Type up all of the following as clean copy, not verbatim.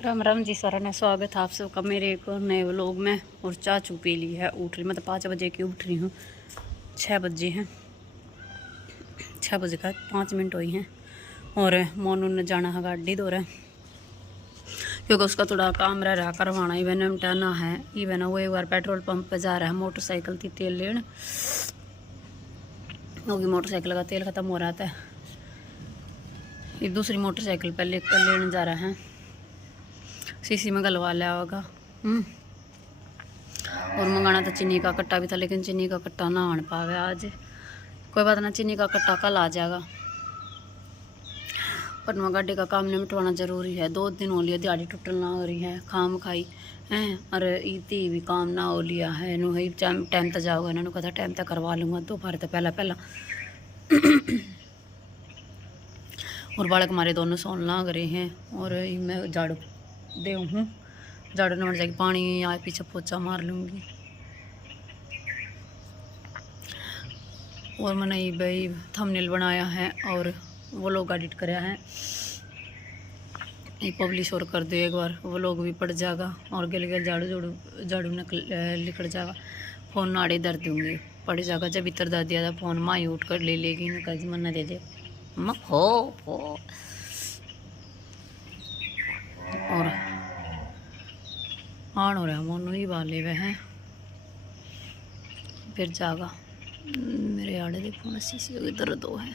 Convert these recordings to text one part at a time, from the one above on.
राम राम जी सारा ने स्वागत है आप सबका मेरे एक और नए व्लॉग में। और चाय चू पी ली है, उठ रही मतलब 5 बजे की उठ रही हूँ। 6 बजे हैं, 6 बजे का 5 मिनट हुई हैं। और मोनू ने जाना है गाड़ी दो रहा क्योंकि उसका थोड़ा काम रह रहा करवाना। इवन निपटाना है। इवन वो एक बार पेट्रोल पंप पे जा रहा है मोटरसाइकिल की तेल लेने, क्योंकि मोटरसाइकिल का तेल ख़त्म हो रहा था। ये दूसरी मोटरसाइकिल पर लेने जा रहा है, सीसी में गलवा लिया होगा। और मंगाना था चीनी का कट्टा भी था, लेकिन चीनी का कट्टा ना आन पावे आज। कोई बात ना, चीनी का कट्टा कल आ जाएगा। पर गाड़ी का काम निपटवाना जरूरी है। 2 दिन हो लिया दिहाड़ी टूटल ना हो रही है, खाम खाई हैं। अरे इतनी भी काम ना हो लिया है नु ही टाइम तक जाओगे। इन्होंने कहा टाइम तक करवा लूँगा दोपहर तक पहला और बालक हमारे दोनों सोन लाग रहे हैं। और मैं झाड़ू दे हूँ, झाड़ू न जाके पानी आए पीछे पोछा मार लूँगी। और मैंने भाई थंबनेल बनाया है और वो लोग एडिट कराया है, ये पब्लिश और कर दो एक बार, वो लोग भी पड़ जाएगा। और गल झाड़ू निकल जाएगा। फ़ोन नाड़े दर दूँगी पड़ जाएगा। जब इतर दर दिया था फ़ोन माँ उठ कर ले लेगी, न कल मन्ना दे दे मम्मा फो। और आन हो रहा मोनू ही वाले वह हैं, फिर जागा। मेरे आड़े दे फोन सी दर्द हो है,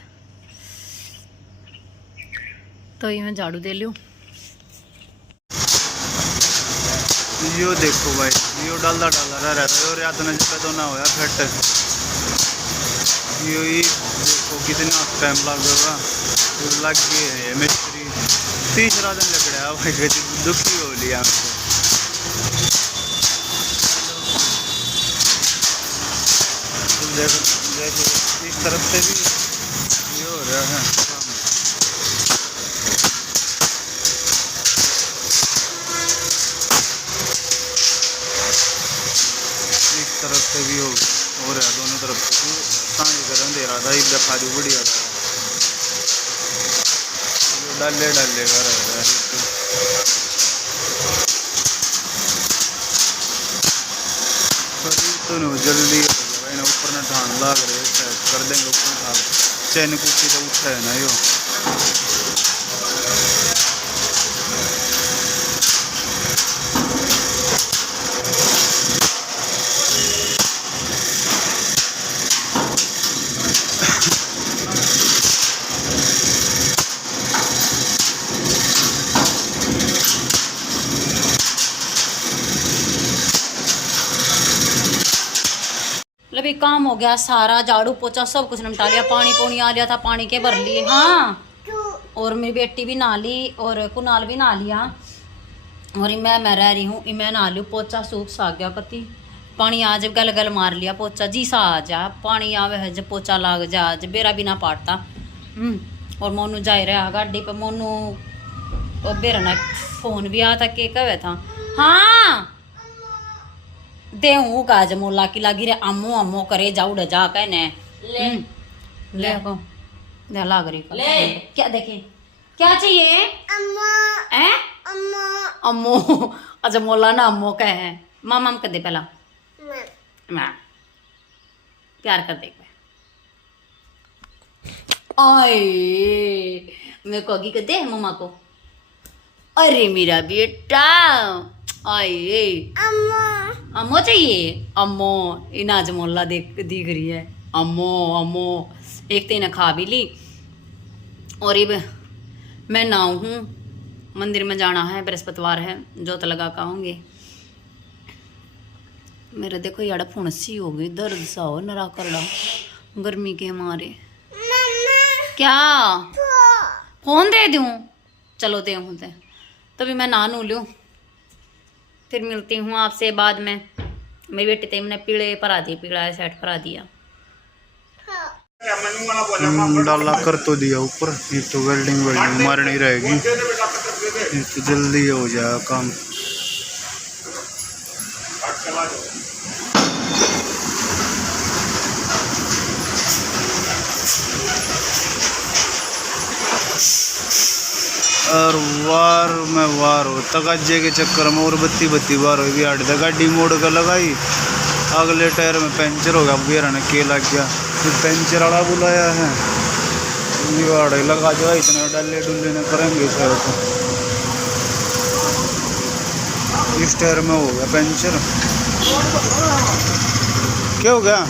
तो ये मैं झाड़ू दे लूँ। यो देखो भाई, यो डालदा रह रहा था और याद न तो ना होया फिट। यो ही देखो कितना टाइम लगेगा। लग गए है मिस्त्री, तीसरा दिन लग रहा है भाई। दुखी हो लिया हमको। देखो इस तरफ से भी ये हो रहा है काम। इस तरफ से भी हो रहा है, दोनों तरफ से सांझ गर्म दे रहा था। एक दफा जो बढ़िया था, डाले कर रहा है। तो जल्दी ना ऊपर ना ढान लाग रहे कर देंगे ऊपर। चैन कुर्सी तो उठा है ना यो। अभी काम हो गया सारा, झाड़ू पोछा सब कुछ निपटा लिया। पानी आ लिया था, पानी के भर लिए। हाँ, और मेरी बेटी भी नहा ली और कुनाल भी नहा लिया। और मैं रह रही हूँ, मैं नहा लूँ। पोछा सूख सा गया कति। पानी आ जब गल मार लिया पोछा जी सा आ जा। पानी आवे है जब पोछा लाग जा, जब बेरा भी ना पाटता। और मोनू जा रहा गाड़ी पर। मोनू बेरा ना फोन भी आता के कहे था। हाँ देहूँ काज मोला की लागी रे अम्मो अम्मो करे जाऊड़ जा कहने ले को दे लाग रही ले। क्या देखे क्या चाहिए अम्मो ए अम्मो अम्मो। अच्छा मोला ना अम्मो कहे। मामा कर दे पहला मां प्यार कर दे। आए मैं कोगी कर दे मम्मा को। अरे मेरा बेटा आए अम्मो अम्मो चाहिए। अम्मो इनाज मोला दिख रही है। अम्मो अम्मो एक तो इन्हें खा भी ली। और अब मैं नाव हूँ, मंदिर में जाना है, बृहस्पतिवार है, जोत लगा का होंगे। मेरे देखो यार फुंसी हो गई, दर्द सा हो नरा करड़ा गर्मी के मारे। क्या फोन दे दूँ? चलो दे हूँ तभी मैं ना नू लूँ। फिर मिलती हूँ आपसे बाद में। मेरी बेटी तो मैंने पीड़े परा दिया, पीड़ा सेट करा दिया। डाला कर तो दिया ऊपर। ये तो वेल्डिंग मार नहीं रहेगी, ये तो जल्दी हो जाएगा काम। और वार में वार हो तगाजे के चक्कर में और बत्ती बत्ती बार हो गई। आठ गाड़ी मोड़ कर लगाई, अगले टायर में पंचर हो गया, बेरा ने के लग गया, फिर पंचर वाला बुलाया है, ये लगा जो इतने डल्ले डुल्ले ने करेंगे सर को। इस टायर में हो गया पंचर। क्या हो गया?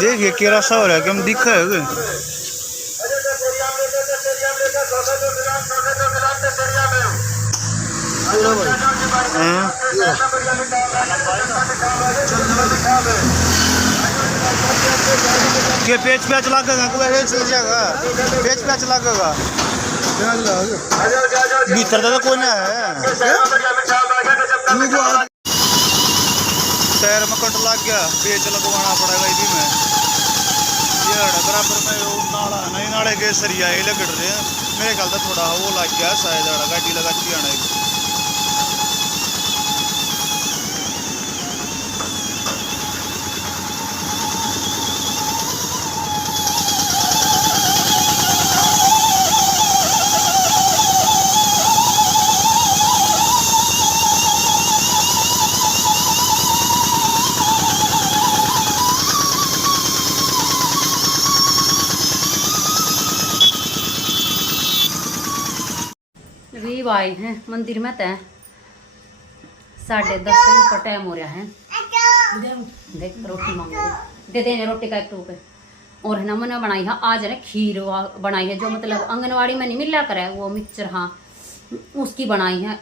देखिए केरा सा हो रहा है कि हम दिखा है। के पेच पे लगेगा, पेच पे लगेगा भीतर तो कोई ना है। टायर में कट लग गया, पेच लगवाना पड़ेगा इसी में। ये बराबर में नाला नहीं, नाले के सरिया ये लग रहे हैं मेरे ख्याल से, थोड़ा वो लग गया शायद, गाड़ी लगा दी आना। अभी आए हैं मंदिर में, तय 10:30 के ऊपर टाइम हो रहा है। देख रोटी मांग दे देने, रोटी का एक टूक है। और है ना मैंने बनाई है आज है खीर बनाई है, जो मतलब आंगनवाड़ी में नहीं मिला करे वो मिक्सचर, हाँ उसकी बनाई है।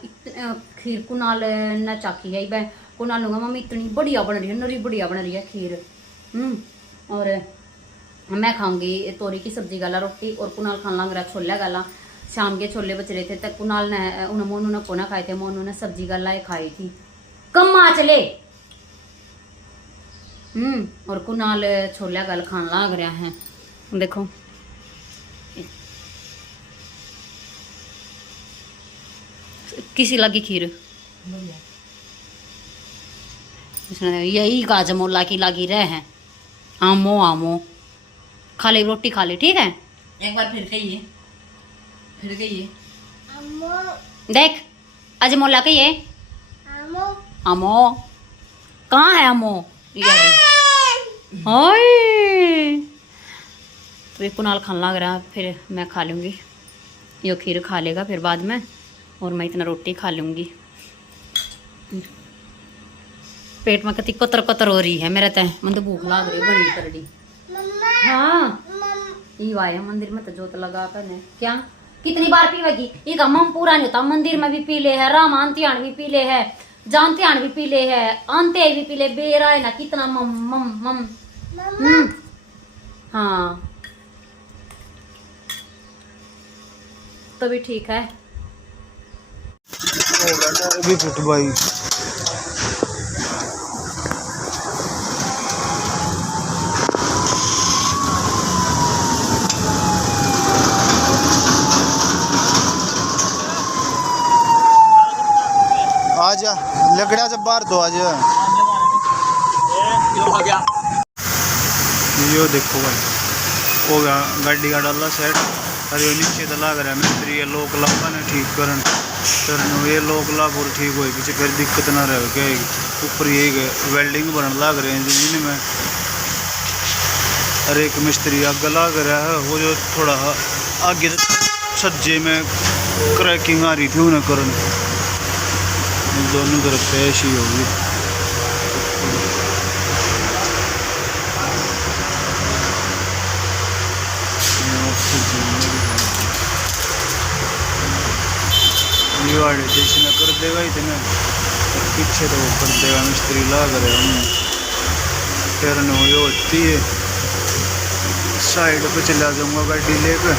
खीर कुनाल न चाकी है, वह कुनाल लूँगा मम्मी इतनी बढ़िया बन रही है, नरी बढ़िया बन रही है खीर। और मैं खाऊंगी तोरी की सब्जी गाला रोटी, और कुनाल खान लग रहा छोले गाला। शाम के छोले बच रहे थे, तक कुनाल ने उन्हें मोनू ने कोना खाए थे, मोनू ने सब्जी गाला खाई थी। कम आ चले। और कुनाल छोले गल खान लग रहा है। देखो किसी लगी खीर, यही गाजमोला की लगी रहे हैं। आमो आमो खा ले, रोटी खा ले, ठीक है। एक बार फिर कहिए, फिर कहिए। देख अजमोला कहिए। आमो कहाँ है आमो? हाय तो ये कुनाल खान लग रहा, फिर मैं खा लूँगी, ये खीर खा लेगा फिर बाद में, और मैं इतना रोटी खा लूँगी। पेट में कति कतर कतर हो रही है मेरे तय, मन तो भूख लग रही बनी करडी। हाँ ये आए मंदिर में तो जोत लगा कर ने क्या कितनी बार पीवेगी? ये का मम पूरा नहीं होता। मंदिर में भी पी ले है, राम आंतियान भी पी ले है, जानतियान भी पी ले है, आंते भी पी ले, बेरा है ना कितना मम मम मम। हाँ तो भी ठीक है। भी फुट भाई आजा लकड़ा जब बाहर तो आजा। यो देखो भाई हो गया गाड़ी का डाला सेट, अरे नीचे तो लग रहा है मिस्त्री, ये लोक लापा ने ठीक करन करन, ये लोक लाभ और ठीक होगी पीछे फिर दिक्कत ना रहे क्या। ऊपर ये वेल्डिंग बनने लग रहे हैं जमीन में, अरे एक मिस्त्री आग लग रहा है, वो जो थोड़ा आगे सज्जे में क्रैकिंग आ रही थी उन्हें करन। दोनों तरफ पे ऐसी होगी। ये वाले जैसे कर देगा इतना, पीछे तो वो कर देगा मिस्त्री ला कर फिर नो ये होती है। साइड पे चला जाऊंगा गाड़ी लेकर।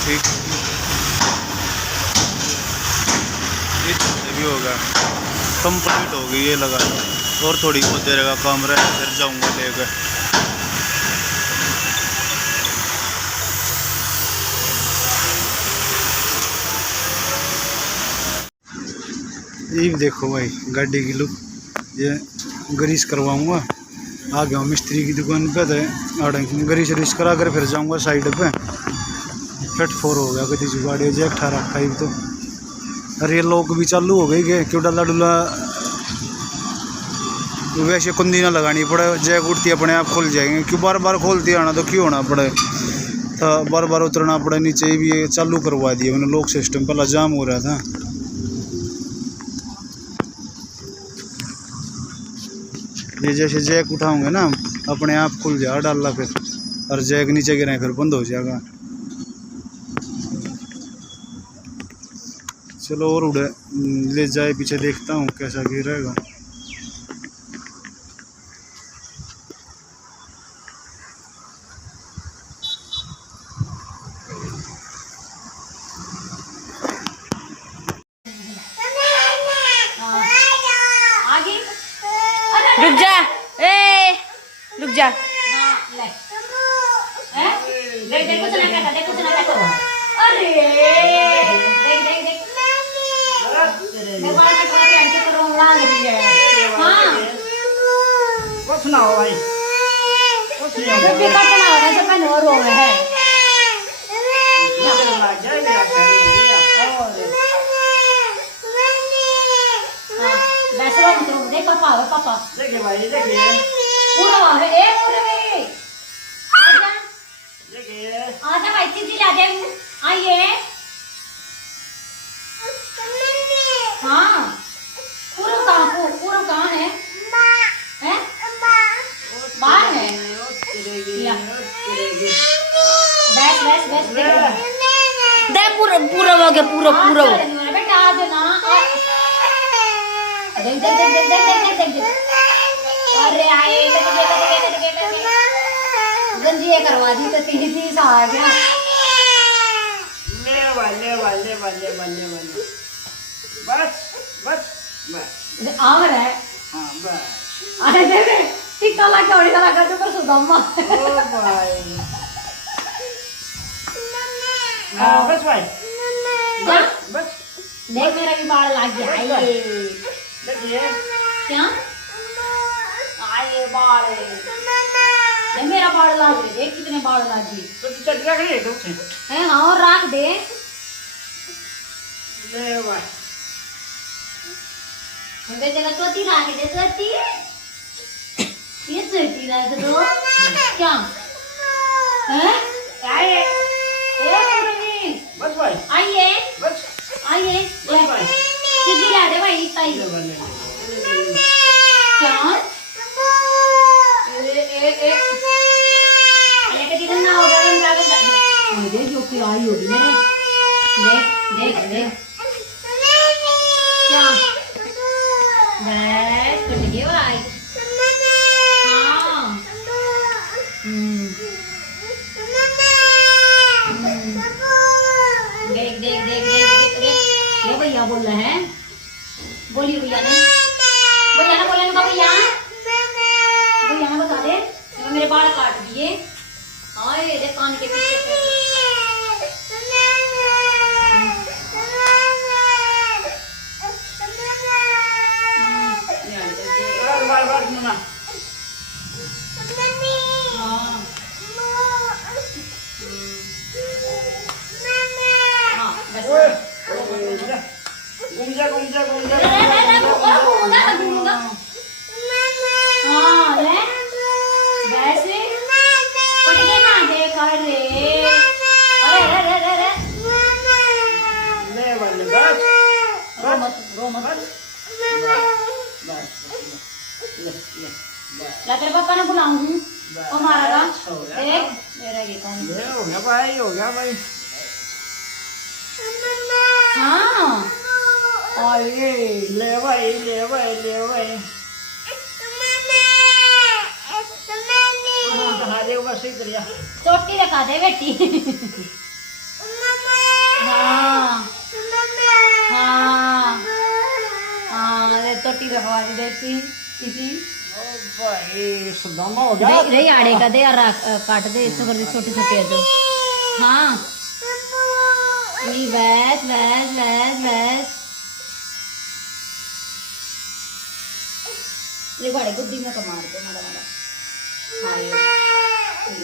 ठीक ये भी होगा, कंप्लीट हो गई ये लगा। और थोड़ी बहुत देर का काम रहा है, फिर जाऊंगा लेकर। ये देखो भाई गाड़ी की लुक, ये ग्रीस करवाऊंगा। आ गया मिस्त्री की दुकान पे, तो ग्रीस व्रीस करा कर फिर जाऊंगा साइड पे। फट 4 हो गया कभी जुगाड़ी जे 18 5 तो। अरे ये लोग भी चालू हो गई के क्यों डाला डुला, वैसे कुंदी ना लगानी पड़े, जैक उठती अपने आप खुल जाएंगे। क्यों बार बार खोलती आना, तो क्यों होना पड़े था, बार बार उतरना पड़े नीचे। भी ये चालू करवा दिया मैंने, लोक सिस्टम पहला जाम हो रहा था। ये जैसे जैक उठाऊंगे ना अपने आप खुल जाएगा डाला फिर, और जैक नीचे गिरे फिर बंद हो जाएगा। चलो और उड़े ले जाए पीछे, देखता हूँ कैसा गिरेगा। रुक जा, ए रुक जा। देख देख कुछ ना कहता, देख कुछ ना कहता। अरे देख देख देख मैं बाल कटवा के ऐसे करो लाग रही है। हाँ कुछ ना हो भाई, कुछ नहीं हो। जब भी कटना होगा तो मैं रो रहा है। वैसे मत रो, देख पापा है, पापा देखिए भाई, देखिए पूरा है। ए पूरे आजा, देखिए आजा भाई चीज़ ला दे। आइए। हाँ पूरा कहाँ है? हैं? बाहर है। बैठ बैठ बैठ दे पूरा पूरा हो गया, पूरा पूरा हो। बेटा आ देना। देख देख देख देख देख देख देख। अरे आए गंजी ये करवा दी तो 30 आ गया। ले वाले वाले वाले वाले वाले, बस बस बस आवर है। हाँ बस। अरे देख टिक्का लगा और इधर लगा तो पर सुदामा। ओ भाई हाँ बस भाई, बस बस। देख मेरा भी बाल लग गया। आइए देखिए क्या आए बाल ये मेरा बाल लग गया। देख कितने बाल लग गए। तो चट रख ले तो है। हाँ और रख दे। ले भाई, मुझे जगह चोटी रख दे। चोटी ये चोटी रख दो क्या है? आए ए पूरी बस भाई, आइए बस आइए बस भाई। किसी ला दे भाई ताई ले वाले क्या ए लेके दिन ना होगा हम जाके मुझे जो कि आई होगी ना। देख देख देख क्या बस कट गया भाई। हाँ देख देख देख देख देख ये भैया बोल रहे हैं। बोलिए भैया ने बोले ना भैया भैया ने बता दे मेरे बाल काट दिए। हाँ ये देख कान के पीछे ला तेरे पापा ने बुलाऊं हूँ वो मारेगा हो गया। देख मेरा ये काम ये हो गया भाई, हो गया भाई। हाँ आइए, ले भाई, ले भाई, ले भाई। हाँ, दे बस इधर या। चोटी दिखा दे बेटी हाँ हाँ हाँ अरे चोटी दिखवा दी देखती किसी ओ भाई सुदामा हो गया। रे आड़े का दे यार काट दे इसको कर दे छोटी छोटी है तो हाँ ये बस बस बस बस ये बड़े बुद्धि में कमार दो मारा मारा हाँ ये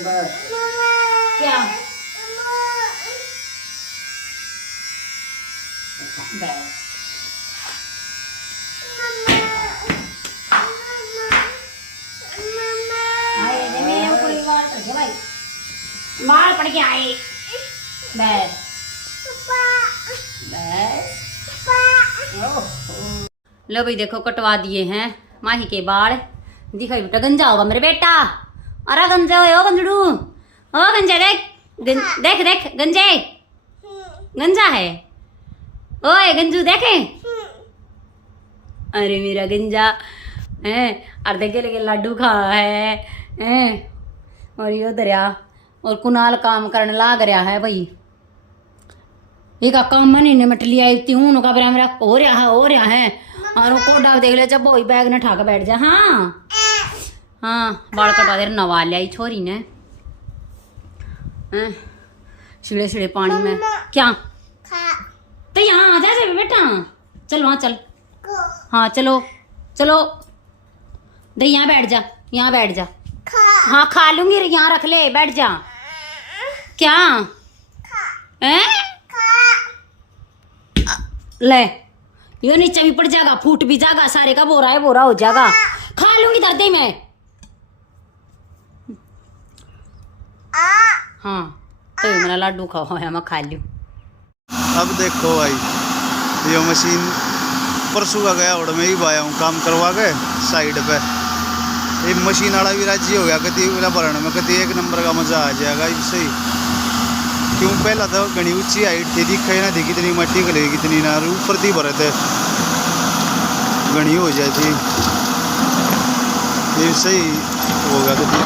बस क्या बस आए दे मैं कोई बात कर भाई मार पड़ के आए बस बस लो भाई देखो कटवा दिए हैं माही के बाल दिखाई बेटा गंजा होगा मेरे बेटा अरे गंजा हो गंजड़ू ओ गंजा देख देख देख गंजे गंजा है ओए गंजू देखे अरे मेरा गंजा है अर्धे के लेके लड्डू खा है और यो दरिया और कुनाल काम करने लाग रहा है भाई एक काम मन ने मट लिया हूं का मेरा हो रहा है और वो कोडा देख ले जब वही बैग ने ठाक बैठ जा हाँ हाँ बाल कटवा दे नवा लिया छोरी ने छिड़े छिड़े पानी में क्या तो यहाँ आ जा बेटा चल वहाँ चल हाँ चलो चलो दे यहाँ बैठ जा हाँ खा लूंगी यहाँ रख ले बैठ जा क्या ले यो नीचे भी पड़ जाएगा फूट भी जाएगा सारे का बोरा है बोरा हो जाएगा खा लूंगी दादी मैं हाँ तो ये मेरा लड्डू खाओ है मैं खा लूँ अब देखो भाई ये मशीन परसों का गया और मैं ही आया हूँ काम करवा के साइड पे ये मशीन वाला भी राजी हो गया कति भरण में कति एक नंबर का मजा आ जाएगा इससे ही क्यों पहला तो घनी ऊंची हाइट थी दिखाई ना थी कितनी मट्टी गली कितनी ना ऊपर थी भरे थे घनी हो जाती ये सही हो गया कति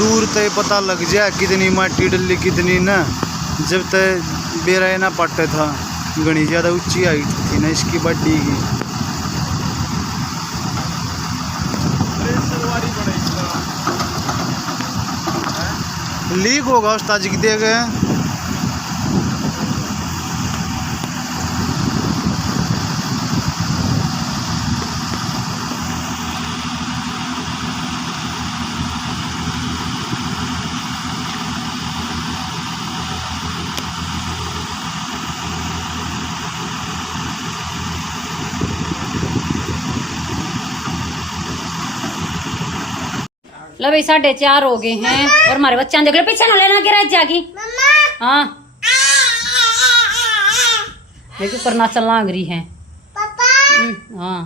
दूर तय पता लग जाए कितनी माटी डली कितनी ना जब तक बेरा ना पट्टे था घनी ज़्यादा ऊंची हाइट थी ना इसकी बड्डी की लीक होगा उस्ताद जी की दे गए लो भाई 4:30 हो गए हैं और हमारे बच्चा देख लो पीछे ना लेना गिरा जागी हाँ देखो करना चलना रही है हाँ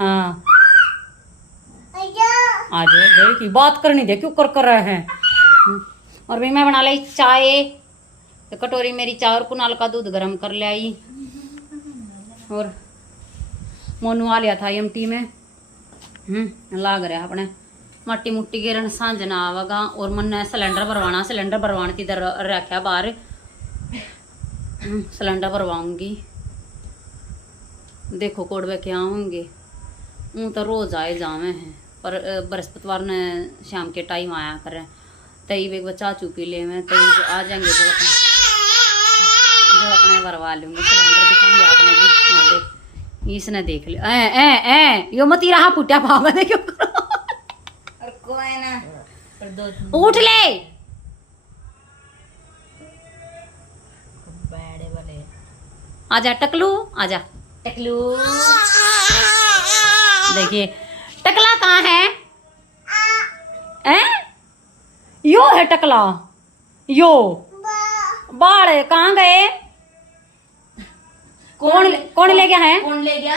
हाँ आ जाओ देखी बात करनी दे क्यों कर रहे हैं और भाई मैं बना ली चाय तो कटोरी मेरी चाय और कुनाल का दूध गर्म कर ले आई और मोनू आ लिया था एमटी में लाग रहा अपने मट्टी मुट्टी गिरन सांझ ना आवेगा और मन सिलेंडर भरवाने की इधर रखा बाहर सिलेंडर भरवाऊंगी देखो कोडवे क्या होंगे तो रोज आए जावे हैं पर बृहस्पतिवार ने शाम के टाइम आया करें, तई वे बचा चू पी ले मैं तई आ जाएंगे जो अपने भरवा लूँगी। सिलेंडर दिखाऊंगी आपने भी, देख इसने देख लिया। यो मत रहा पुट्या भाव दे क्यों कोई ना उठ ले बड़े वाले आजा टकलू, आजा टकलू। देखिए टकला कहाँ है? यो है टकला, यो बाल कहाँ गए? कौन ले गया है? कौन ले गया?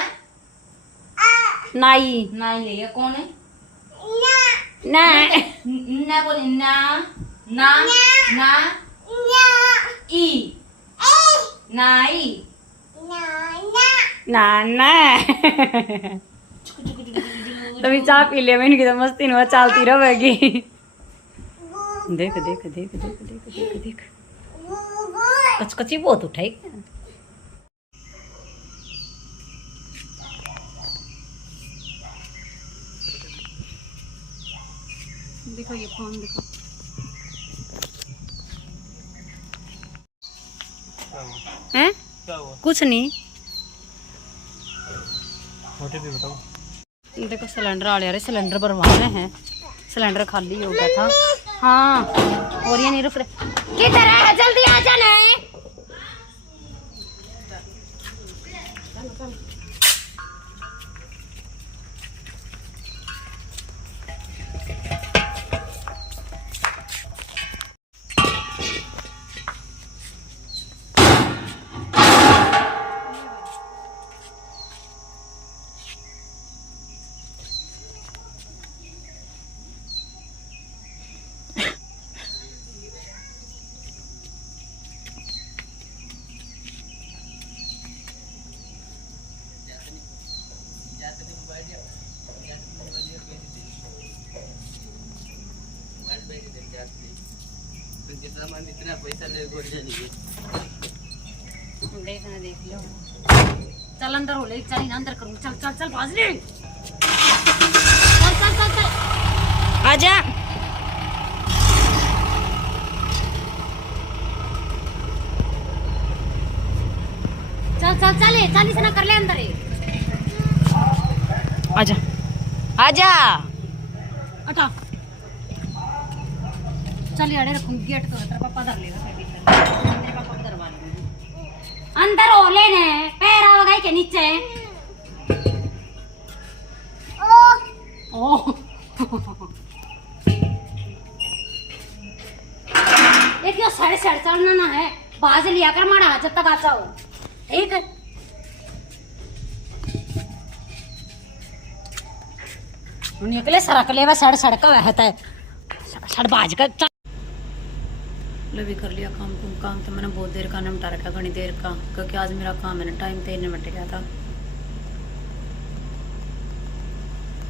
नाई नाई ले गया। कौन है? ना ना बोले ना ना ना ई नाई ना ना तभी चाय पी लिया मैंने की तो मस्ती में चलती रहेगी। देख देख देख देख देख देख देख कचकची बहुत उठाई। देखो ये फोन देखो। हैं? कुछ नहीं। देखो सिलेंडर आ रहे, सिलेंडर भरवा रहे हैं। सिलेंडर खाली हो गया था। हाँ और ये नहीं रुक रहे। किधर है? जल्दी आ जाना है। इतना पैसा ले देखना देख लो। चल अंदर हो ले, चल अंदर करूँ। चल चल चल बाजरी चल चल चल चल आजा। चल चल चले चाली से ना कर ले अंदर है। आजा आजा अटा चल यार रखूंगी गेट तो तेरा पापा धर लेगा फिर भीतर। तेरे पापा को धरवा लूंगी। अंदर हो लेने पैर आवागाई के नीचे। ओ एक यो साढ़े साढ़े चढ़ना ना है, बाज लिया कर मारा जब तक आता हो। ठीक है निकले सरकले वे सड़ सड़का रहता है सड़ बाज का। ले भी कर लिया काम तो मैंने बहुत देर का निपटा रखा, घनी देर का, क्योंकि आज मेरा काम है ना टाइम पे निपट गया था।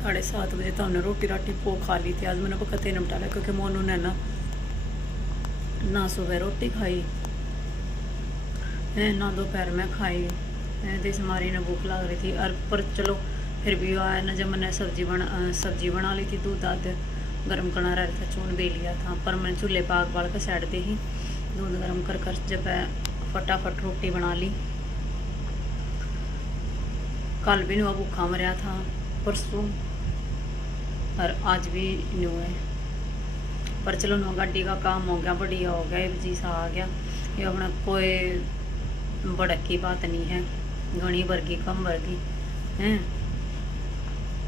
7:30 बजे तो हमने रोटी राटी पो खा ली थी। आज मैंने पकते निपटा लिया क्योंकि मोनू ने ना सुबह रोटी खाई है ना दोपहर में खाई है, जैसे हमारी ने भूख लग रही थी। और पर चलो फिर भी आया ना, जब मैंने सब्जी बना ली थी, दूध दाद गर्म करना रहा था, चून दे लिया था, पर मैंने चूल्हे पर आग बाल कर साइड दे ही दूध गर्म कर जब फटाफट रोटी बना ली। कल भी नुआ भूखा मरिया था, परसों, और आज भी न्यू है। पर चलो नुआ गाड़ी का काम हो गया, बढ़िया हो गया, जी सा आ गया। ये अपना कोई बड़क की बात नहीं है, घनी वर्गी कम वर्गी है,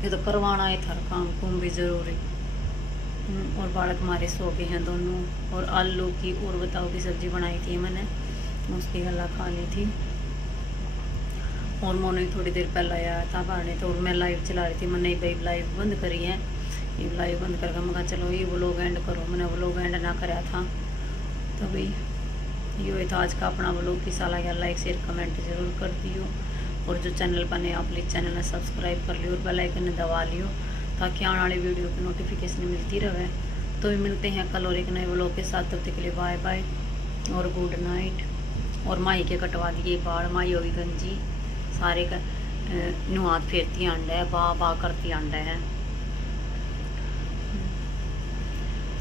ये तो करवाना है था काम कुम भी जरूरी। और बालक हमारे सो गए हैं दोनों। और आलू की और बताओ की सब्जी बनाई थी मैंने, उसकी गला खा ली थी। और मोनू थोड़ी देर पहले आया था बाहर, तो मैं लाइव चला रही थी। मैंने भाई लाइव बंद करी है, ये लाइव बंद करके मैं चलो ये व्लॉग एंड करो। मैंने व्लॉग एंड ना कराया था, तभी ये था आज का अपना व्लॉग। किसा लगा लाइक शेयर कमेंट जरूर कर दियो। और जो चैनल बने आप प्लीज़ चैनल ने सब्सक्राइब कर लियो और बेल आइकन ने दबा लियो, ताकि आने वाली वीडियो की नोटिफिकेशन मिलती रहे। तो भी मिलते हैं कल और एक नए व्लॉग के साथ। तब तक के लिए बाय बाय और गुड नाइट। और माई के कटवा दिए बाल, माई होगी गंजी, सारे का नुआत फेरती आंडा है, बा करती आंडा है।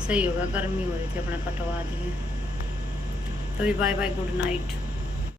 सही होगा, गर्मी हो रही थी, अपने कटवा दिए। तो भी बाय बाय, गुड नाइट।